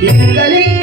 கிட்டலில்